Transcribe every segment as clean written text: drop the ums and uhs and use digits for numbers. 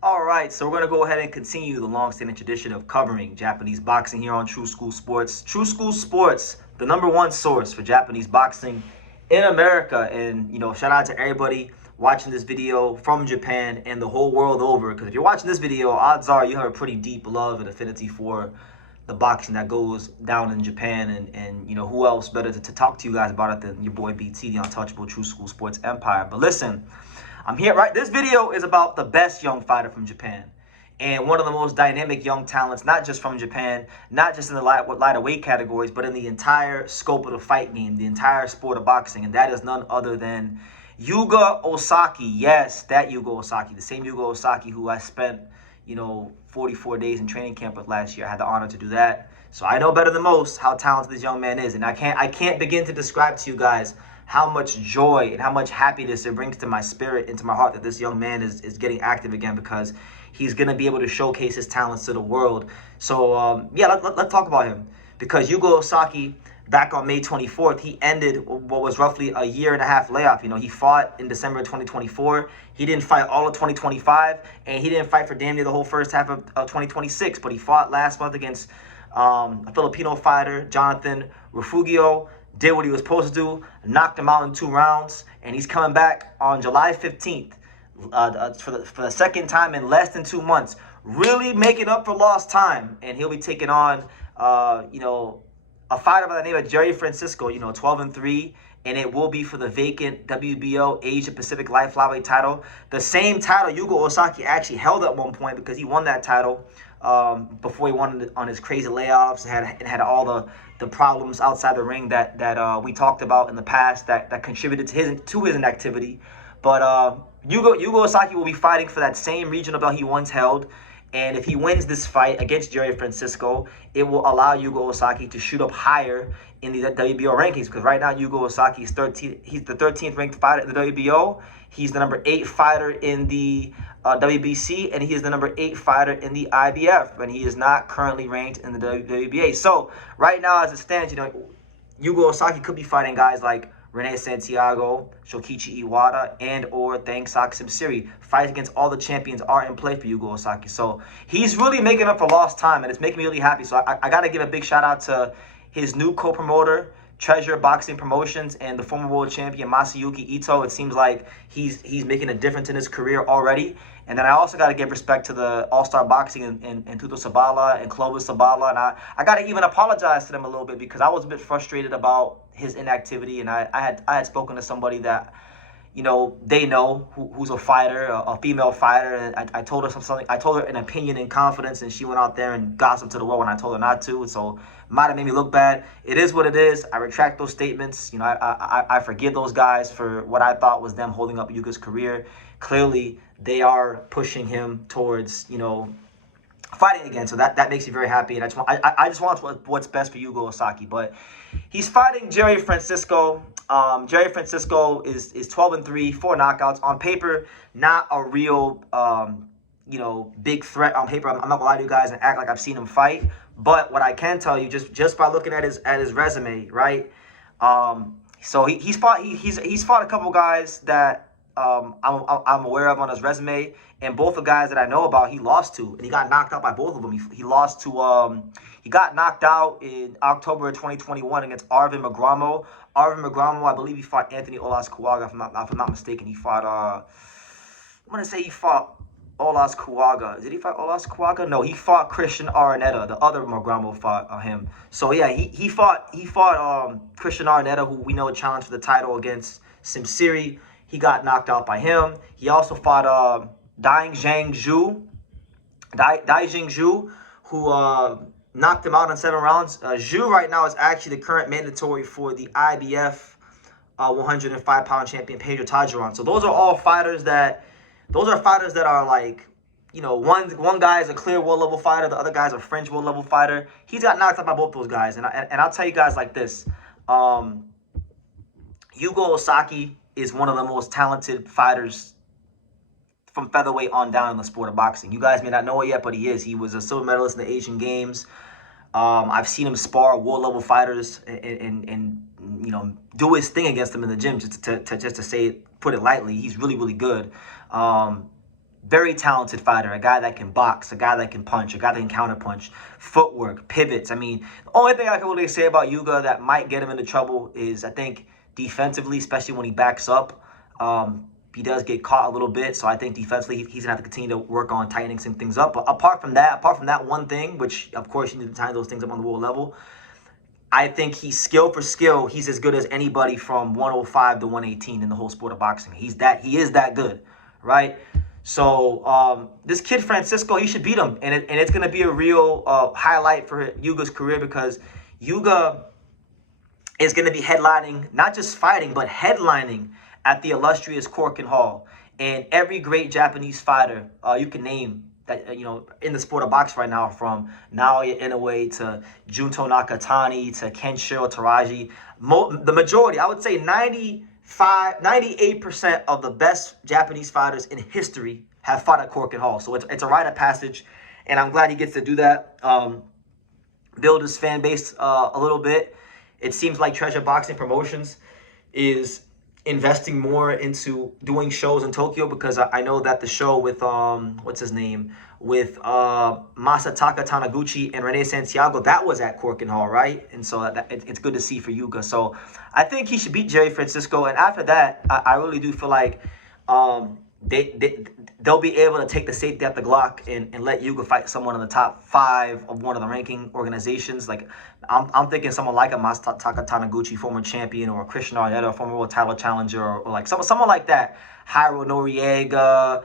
All right, so we're going to go ahead and continue the long-standing tradition of covering Japanese boxing here on True School Sports. True School Sports, the number one source for Japanese boxing in America. And, shout out to everybody watching this video from Japan and the whole world over. Because if you're watching this video, odds are you have a pretty deep love and affinity for the boxing that goes down in Japan. And who else better to talk to you guys about it than your boy BT, the untouchable True School Sports Empire. But listen, I'm here, right? This video is about the best young fighter from Japan and one of the most dynamic young talents, not just from Japan, not just in the lighter weight categories, but in the entire scope of the fight game, the entire sport of boxing. And that is none other than Yuga Ozaki. Yes, that Yuga Ozaki, the same Yuga Ozaki who I spent, 44 days in training camp with last year. I had the honor to do that. So I know better than most how talented this young man is. And I can't begin to describe to you guys how much joy and how much happiness it brings to my spirit and to my heart that this young man is getting active again, because he's going to be able to showcase his talents to the world. So, let's talk about him. Because Yuga Ozaki, back on May 24th, he ended what was roughly a year and a half layoff. He fought in December 2024. He didn't fight all of 2025, and he didn't fight for damn near the whole first half of 2026. But he fought last month against a Filipino fighter, Jonathan Refugio, did what he was supposed to do, knocked him out in 2 rounds, and he's coming back on July 15th for the second time in less than 2 months, really making up for lost time. And he'll be taking on, a fighter by the name of Jerry Francisco, 12-3, and it will be for the vacant WBO Asia Pacific Light Flyweight title. The same title Yuga Ozaki actually held at one point, because he won that title before he won on his crazy layoffs and had all the problems outside the ring that we talked about in the past that contributed to his inactivity. But Yuga Ozaki will be fighting for that same regional belt he once held. And if he wins this fight against Jerry Francisco, it will allow Yuga Ozaki to shoot up higher in the WBO rankings. Because right now, Yuga Ozaki is 13th. He's the 13th ranked fighter in the WBO. He's the number 8 fighter in the WBC, and he is the number 8 fighter in the IBF. And he is not currently ranked in the WBA. So right now, as it stands, Yuga Ozaki could be fighting guys like Rene Santiago, Shokichi Iwata, and or Thangsok Simsiri. Fights against all the champions are in play for Yuga Ozaki. So he's really making up for lost time, and it's making me really happy. So I got to give a big shout out to his new co-promoter, Treasure Boxing Promotions, and the former world champion Masayuki Ito. It seems like he's making a difference in his career already. And then I also got to give respect to the All-Star Boxing and Tuto Sabala and Clovis Sabala. And I got to even apologize to them a little bit, because I was a bit frustrated about his inactivity. And I had spoken to somebody that, they know who's a fighter, a female fighter. And I told her something. I told her an opinion in confidence, and she went out there and gossiped to the world when I told her not to. And so it might have made me look bad. It is what it is. I retract those statements. I forgive those guys for what I thought was them holding up Yuga's career. Clearly, they are pushing him towards, fighting again. So that makes me very happy. And I just want what's best for Yuga Ozaki. But he's fighting Jerry Francisco. Jerry Francisco is 12-3, 4 knockouts. On paper, not a real, big threat on paper. I'm not gonna lie to you guys and act like I've seen him fight. But what I can tell you, just by looking at his resume, right? So he's fought a couple guys that I'm aware of on his resume, and both the guys that I know about, he lost to, and he got knocked out by both of them. He lost to he got knocked out in October of 2021 against Arvin Magramo. Arvin Magramo, I believe he fought Anthony Olas Kuaga, if I'm not mistaken. He fought I'm gonna say he fought Olas Kuaga. Did he fight Olas Kuaga? No, he fought Christian Araneta. The other Magramo fought him. So yeah, he fought Christian Araneta, who we know challenged for the title against Simsiri. He got knocked out by him. He also fought Dai Jingzhu, who knocked him out in 7 rounds. Zhu right now is actually the current mandatory for the IBF 105-pound champion Pedro Tajuran. So those are all fighters that are like, one guy is a clear world level fighter, the other guy is a fringe world level fighter. He's got knocked out by both those guys, and I'll tell you guys like this: Yuga Ozaki is one of the most talented fighters from featherweight on down in the sport of boxing. You guys may not know it yet, but he is. He was a silver medalist in the Asian Games. I've seen him spar world level fighters and do his thing against them in the gym. Just to put it lightly, he's really, really good. Very talented fighter, a guy that can box, a guy that can punch, a guy that can counterpunch, footwork, pivots. I mean, the only thing I can really say about Yuga that might get him into trouble is, I think, defensively, especially when he backs up. He does get caught a little bit, so I think defensively he's gonna have to continue to work on tightening some things up. But apart from that one thing, which of course you need to tighten those things up on the world level, I think he's skill for skill. He's as good as anybody from 105 to 118 in the whole sport of boxing. He is that good, right? So this kid Francisco, he should beat him, and it's gonna be a real highlight for Yuga's career, because Yuga is gonna be headlining, not just fighting, but headlining at the illustrious Korakuen Hall. And every great Japanese fighter you can name that in the sport of boxing right now, from Naoya Inoue to Junto Nakatani to Kenshiro Taraji, the majority, I would say 98% of the best Japanese fighters in history have fought at Korakuen Hall. So it's a rite of passage, and I'm glad he gets to do that. Build his fan base a little bit. It seems like Treasure Boxing Promotions is investing more into doing shows in Tokyo, because I know that the show with what's his name, with Masataka Taniguchi and Rene Santiago, that was at Korakuen Hall, right? And so it's good to see for Yuga. So I think he should beat Jerry Francisco, and after that, I really do feel like they'll be able to take the safety at the Glock and let Yuga fight someone in the top 5 of one of the ranking organizations. Like I'm thinking someone like a Masataka Taniguchi, former champion, or a Christian Arietta, former world title challenger, or like someone like that, Jairo Noriega.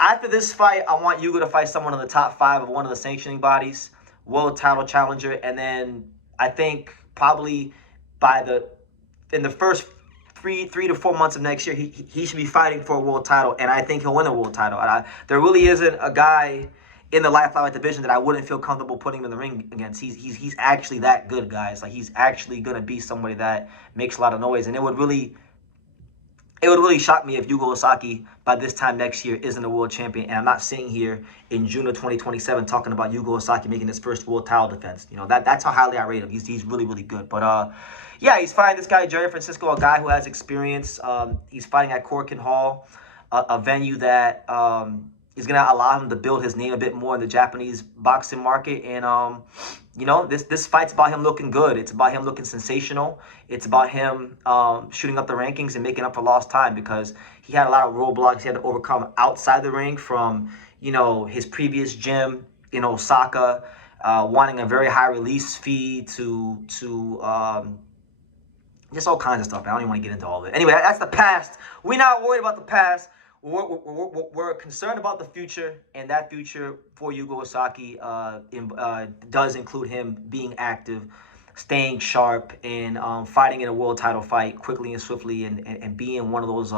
After this fight, I want Yuga to fight someone in the top 5 of one of the sanctioning bodies, world title challenger, and then I think probably in the first 3 to 4 months of next year, he should be fighting for a world title, and I think he'll win a world title. There really isn't a guy in the light flyweight division that I wouldn't feel comfortable putting him in the ring against. He's actually that good, guys. Like, he's actually gonna be somebody that makes a lot of noise, and it would really shock me if Yuga Ozaki by this time next year isn't a world champion. And I'm not sitting here in June of 2027 talking about Yuga Ozaki making his first world title defense. That's how highly I rate him. He's really, really good. But yeah, he's fighting this guy Jerry Francisco, a guy who has experience. He's fighting at Korakuen Hall, a venue that is going to allow him to build his name a bit more in the Japanese boxing market. And this fight's about him looking good. It's about him looking sensational. It's about him shooting up the rankings and making up for lost time, because he had a lot of roadblocks he had to overcome outside the ring, from his previous gym in Osaka, wanting a very high release fee to just all kinds of stuff. I don't even want to get into all of it. Anyway, that's the past. We're not worried about the past. We're concerned about the future, and that future for Yuga Ozaki does include him being active, staying sharp, and fighting in a world title fight quickly and swiftly, and being one of those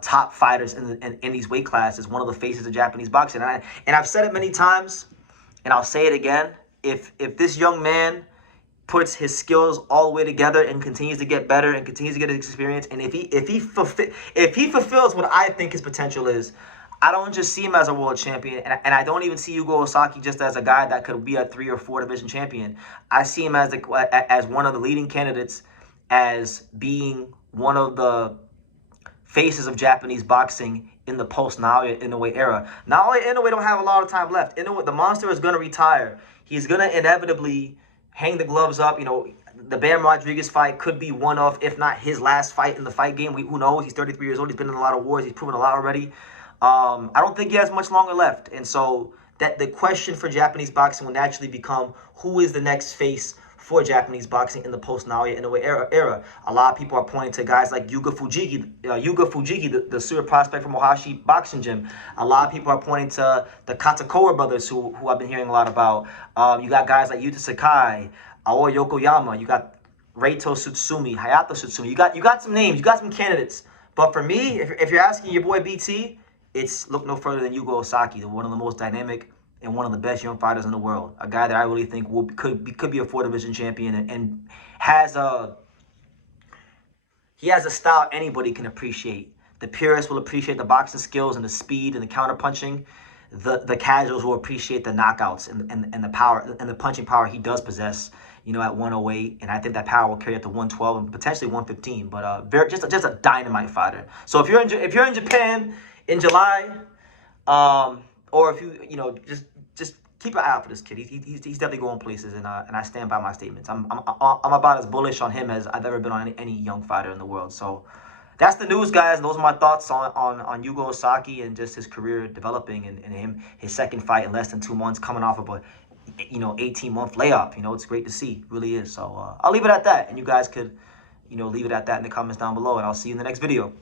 top fighters in these weight classes, one of the faces of Japanese boxing. And I've said it many times, and I'll say it again. If this young man puts his skills all the way together and continues to get better and continues to get his experience, and if he fulfills what I think his potential is, I don't just see him as a world champion, and I don't even see Yuga Ozaki just as a guy that could be a 3 or 4 division champion. I see him as one of the leading candidates, as being one of the faces of Japanese boxing in the post Naoya Inoue era. Naoya Inoue don't have a lot of time left. The monster is going to retire. He's going to inevitably hang the gloves up. The Bam Rodriguez fight could be one of, if not his last fight in the fight game. Who knows? He's 33 years old. He's been in a lot of wars. He's proven a lot already. I don't think he has much longer left. And so that the question for Japanese boxing will naturally become, who is the next face for Japanese boxing in the post-Naoya Inoue era? A lot of people are pointing to guys like Yuga Fujiki, the super prospect from Ohashi Boxing Gym. A lot of people are pointing to the Katakura brothers, who I've been hearing a lot about. You got guys like Yuta Sakai, Aoi Yokoyama. You got Reito Tsutsumi, Hayato Tsutsumi. You got some names. You got some candidates. But for me, if you're asking your boy BT, it's look no further than Yuga Ozaki, one of the most dynamic and one of the best young fighters in the world. A guy that I really think could be a 4-division champion, and has a style anybody can appreciate. The purists will appreciate the boxing skills and the speed and the counter punching. The casuals will appreciate the knockouts and the power and the punching power he does possess. At 108, and I think that power will carry up to 112 and potentially 115. But just a dynamite fighter. So if you're in Japan, in July, or if you know, just keep an eye out for this kid. He's definitely going places, and I stand by my statements. I'm about as bullish on him as I've ever been on any young fighter in the world. So that's the news, guys. Those are my thoughts on Yuga Ozaki and just his career developing, and his second fight in less than 2 months, coming off of a 18-month layoff. It's great to see, it really is. So I'll leave it at that, and you guys could leave it at that in the comments down below, and I'll see you in the next video.